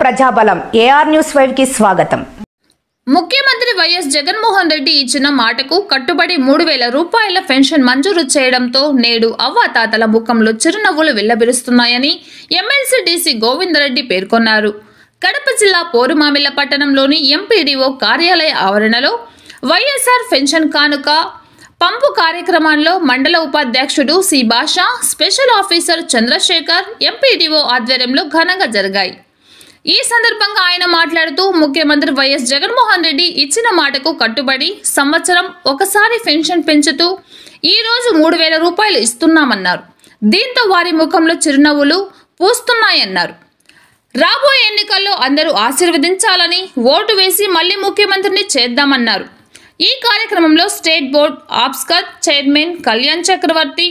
ప్రజాబలం AR news 5 కి స్వాగతం. ముఖ్యమంత్రి వైఎస్ జగన్మోహన్ రెడ్డి ఇచ్చిన మాటకు కట్టుబడి 3000 రూపాయల పెన్షన్ మంజూరు చేయడంతో నేడు అవ్వాతాతల ముఖంలో చిరునవ్వులు వెల్లబిరుస్తున్నాయని ఎమ్మెల్సీ డీసీ గోవిందరెడ్డి పేర్కొన్నారు. కడప జిల్లా పోరుమామిళ్ల పట్టణంలోని ఎంపీడీఓ కార్యాలయ ఆవరణలో వైఎస్ఆర్ పెన్షన్ కానుక పంపు కార్యక్రమంలో మండల ఉపాధ్యక్షుడు సి భాష, స్పెషల్ ఆఫీసర్ చంద్రశేఖర్, ఎంపీడీఓ ఆధ్వర్యంలో ఘనంగా జరిగాయి. ఈ సందర్భంగా ఆయన మాట్లాడుతూ ముఖ్యమంత్రి వైఎస్ జగన్మోహన్ రెడ్డి ఇచ్చిన మాటకు కట్టుబడి సంవత్సరం ఒకసారి పెన్షన్ పెంచుతూ ఈ రోజు 3000 రూపాయలు ఇస్తున్నామన్నారు. దీంతో వారి ముఖంలో చిరునవ్వులు పూస్తున్నాయన్నారు. రాబోయే ఎన్నికల్లో అందరూ ఆశీర్వదించాలని, ఓటు వేసి మళ్లీ ముఖ్యమంత్రిని చేద్దామన్నారు. ఈ కార్యక్రమంలో స్టేట్ బోర్డ్ ఆబ్స్కర్ చైర్మన్ కళ్యాణ్ చక్రవర్తి,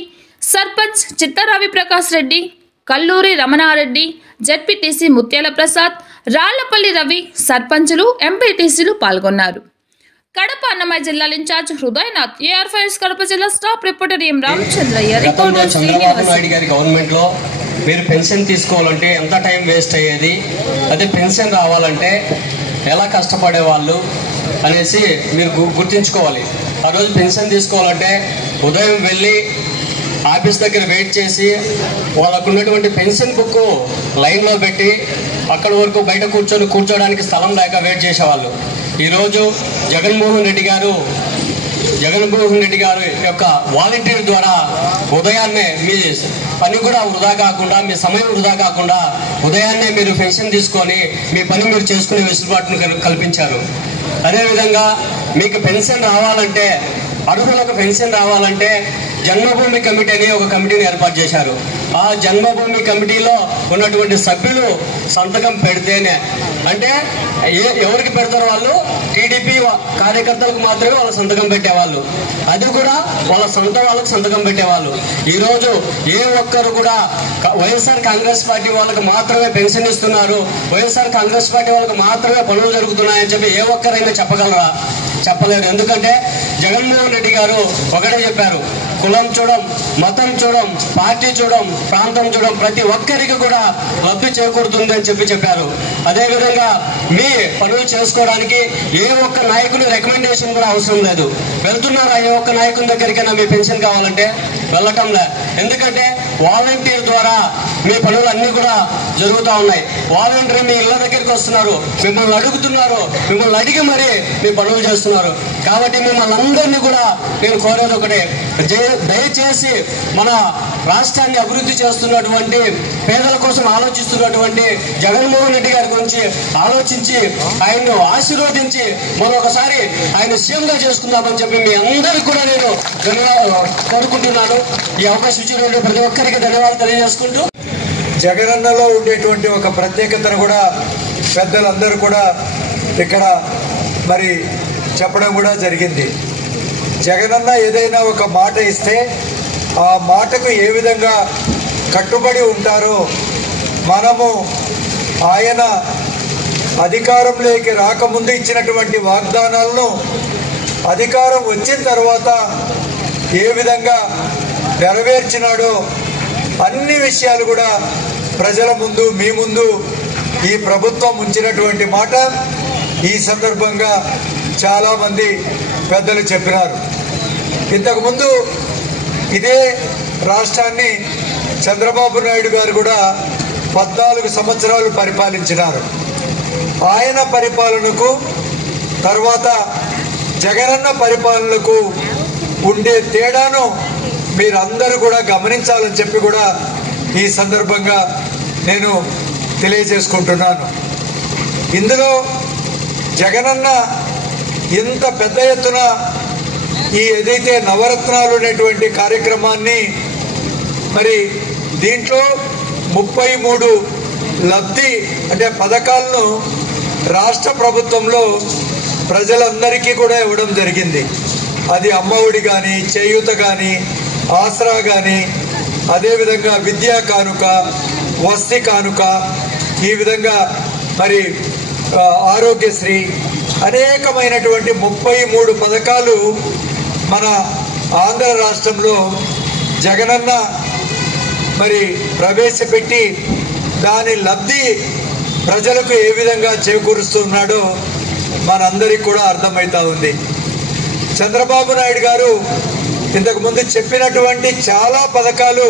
సర్పంచ్ చిత్తరవి ప్రకాష్ రెడ్డి, కల్లూరి రమణారెడ్డి, జెడ్పీటీసీ ముత్యాల ప్రసాద్, రాళ్లపల్లి రవి, సర్పంచులు, ఎంపీటీసీలు పాల్గొన్నారు. కడప అన్నమయ్య జిల్లా in charge Hrudayanath, AR fives Kadapa జిల్లా స్టాఫ్ రిపోర్టర్ ఎం రామచంద్రయ్య. మీరు పెన్షన్ తీసుకోవాలంటే ఎంత టైం వేస్ట్ అయ్యేది, అదే పెన్షన్ రావాలంటే ఎలా కష్టపడేవాళ్ళు అనేసి మీరు గుర్తుంచుకోవాలి. ఆ రోజు పెన్షన్ తీసుకోవాలంటే ఉదయం వెళ్ళి ఆఫీస్ దగ్గర వెయిట్ చేసి వాళ్ళకు ఉన్నటువంటి పెన్షన్ బుక్ లైన్లో పెట్టి అక్కడి వరకు బయట కూర్చోడానికి స్థలం లేక వెయిట్ చేసేవాళ్ళు. ఈరోజు జగన్మోహన్ రెడ్డి గారు యొక్క వాలంటీర్ ద్వారా ఉదయాన్నే మీ పని కూడా వృధా కాకుండా, మీ సమయం వృధా కాకుండా ఉదయాన్నే మీరు పెన్షన్ తీసుకొని మీ పని మీరు చేసుకునే వెసులుబాటును కల్పించారు. అదేవిధంగా మీకు పెన్షన్ రావాలంటే, అర్హులకు పెన్షన్ రావాలంటే జన్మభూమి కమిటీ అని ఒక కమిటీని ఏర్పాటు చేశారు. ఆ జన్మభూమి కమిటీలో ఉన్నటువంటి సభ్యులు సంతకం పెడితేనే, అంటే ఎవరికి పెడతారు వాళ్ళు, టీడీపీ కార్యకర్తలకు మాత్రమే వాళ్ళు సంతకం పెట్టేవాళ్ళు. అది కూడా వాళ్ళ సొంత వాళ్ళకు సంతకం పెట్టేవాళ్ళు. ఈరోజు ఏ ఒక్కరు కూడా వైఎస్ఆర్ కాంగ్రెస్ పార్టీ వాళ్ళకి మాత్రమే పెన్షన్ ఇస్తున్నారు, వైఎస్ఆర్ కాంగ్రెస్ పార్టీ వాళ్ళకి మాత్రమే పనులు జరుగుతున్నాయని చెప్పి ఏ ఒక్కరైనా చెప్పగలరా? చెప్పలేరు. ఎందుకంటే జగన్మోహన్ రెడ్డి గారు ఒకటే చెప్పారు, కులం చూడం, మతం చూడం, పార్టీ చూడం, ప్రాంతం చూడం, ప్రతి ఒక్కరికి కూడా లబ్ధి చేకూరుతుంది అని చెప్పారు. అదేవిధంగా మీ పనులు చేసుకోవడానికి ఏ ఒక్క నాయకుడి రికమెండేషన్ కూడా అవసరం లేదు. వెళ్తున్నారా ఏ ఒక్క నాయకుని దగ్గరికైనా మీ పెన్షన్ కావాలంటే? వెళ్ళటంలే. ఎందుకంటే వాలంటీర్ ద్వారా మీ పనులు అన్నీ కూడా జరుగుతూ ఉన్నాయి. వాలంటీర్ మీ ఇళ్ళ దగ్గరికి వస్తున్నారు, మిమ్మల్ని అడుగుతున్నారు, మిమ్మల్ని అడిగి మరీ మీ పనులు చేస్తున్నారు. కాబట్టి మిమ్మల్ని అందరినీ కూడా నేను కోరేది ఒకటే, దయచేసి మన రాష్ట్రాన్ని అభివృద్ధి చేస్తున్నటువంటి, పేదల కోసం ఆలోచిస్తున్నటువంటి జగన్మోహన్ రెడ్డి గారి గురించి ఆలోచించి ఆయన్ను ఆశీర్వదించి మరొకసారి ఆయన సీఎంగా చేసుకుందామని చెప్పి మీ అందరికీ కూడా నేను కోరుకుంటున్నాను. ఈ అవకాశం ఇచ్చినటువంటి ప్రతి ఒక్కరికి ధన్యవాదాలు తెలియజేసుకుంటూ, జగనన్నలో ఉండేటువంటి ఒక ప్రత్యేకతను కూడా పెద్దలందరూ కూడా ఇక్కడ మరి చెప్పడం కూడా జరిగింది. జగనన్న ఏదైనా ఒక మాట ఇస్తే ఆ మాటకు ఏ విధంగా కట్టుబడి ఉంటారో, మనము ఆయన అధికారంలోకి రాకముందు ఇచ్చినటువంటి వాగ్దానాలను అధికారం వచ్చిన తర్వాత ఏ విధంగా నెరవేర్చినాడో అన్ని విషయాలు కూడా ప్రజల ముందు, మీ ముందు ఈ ప్రభుత్వం ఉంచినటువంటి మాట ఈ సందర్భంగా చాలామంది పెద్దలు చెప్పినారు. ఇంతకుముందు ఇదే రాష్ట్రాన్ని చంద్రబాబు నాయుడు గారు కూడా 14 సంవత్సరాలు పరిపాలించినారు. ఆయన పరిపాలనకు తర్వాత జగనన్న పరిపాలనకు ఉండే తేడాను మీరందరూ కూడా గమనించాలని చెప్పి కూడా ఈ సందర్భంగా నేను తెలియజేసుకుంటున్నాను. ఇందులో జగనన్న ఇంత పెద్ద ఎత్తున ఈ ఏదైతే నవరత్నాలు అనేటువంటి కార్యక్రమాన్ని, మరి దీంట్లో 33 లబ్ధి అంటే పథకాలను రాష్ట్ర ప్రభుత్వంలో ప్రజలందరికీ కూడా ఇవ్వడం జరిగింది. అది అమ్మఒడి కానీ, చేయూత కానీ, ఆసరా కానీ, అదేవిధంగా విద్యా కానుక, వసతి కానుక, ఈ విధంగా మరి ఆరోగ్యశ్రీ, అనేకమైనటువంటి 33 పథకాలు మన ఆంధ్ర రాష్ట్రంలో జగనన్న మరి ప్రవేశపెట్టి దాని లబ్ధి ప్రజలకు ఏ విధంగా చేకూరుస్తున్నాడో మనందరికీ కూడా అర్థమవుతా ఉంది. చంద్రబాబు నాయుడు గారు ఇంతకుముందు చెప్పినటువంటి చాలా పథకాలు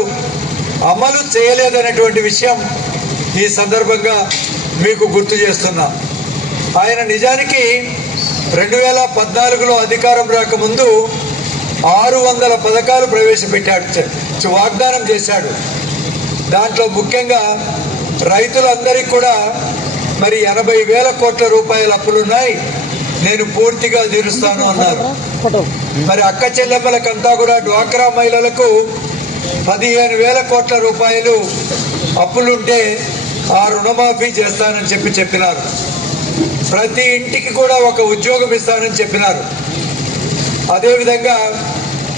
అమలు చేయలేదనేటువంటి విషయం ఈ సందర్భంగా మీకు గుర్తు చేస్తున్నా. ఆయన నిజానికి 2014లో అధికారం రాకముందు 600 పథకాలు ప్రవేశపెట్టాడు, వాగ్దానం చేశాడు. దాంట్లో ముఖ్యంగా రైతులందరికీ కూడా మరి 80,000 కోట్ల రూపాయల అప్పులున్నాయి, నేను పూర్తిగా తీరుస్తాను అన్నారు. మరి అక్క చెల్లెమ్మలకంతా కూడా డ్వాక్రా మహిళలకు 15,000 కోట్ల రూపాయలు అప్పులుంటే ఆ రుణమాఫీ చేస్తానని చెప్పినారు. ప్రతి ఇంటికి కూడా ఒక ఉద్యోగం ఇస్తానని చెప్పినారు. అదేవిధంగా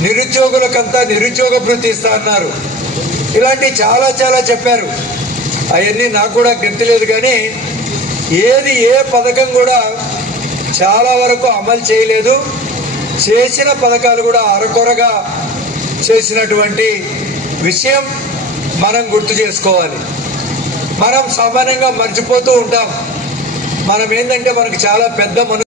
నిరుద్యోగులకంతా నిరుద్యోగ భృతి ఇస్తా అన్నారు. ఇలాంటి చాలా చాలా చెప్పారు. అవన్నీ నాకు కూడా గుర్తులేదు, కానీ ఏ పథకం కూడా చాలా వరకు అమలు చేయలేదు. చేసిన పథకాలు కూడా అరకొరగా చేసినటువంటి విషయం మనం గుర్తు చేసుకోవాలి. మనం సామాన్యంగా మర్చిపోతూ ఉంటాం. మనం ఏంటంటే మనకు చాలా పెద్ద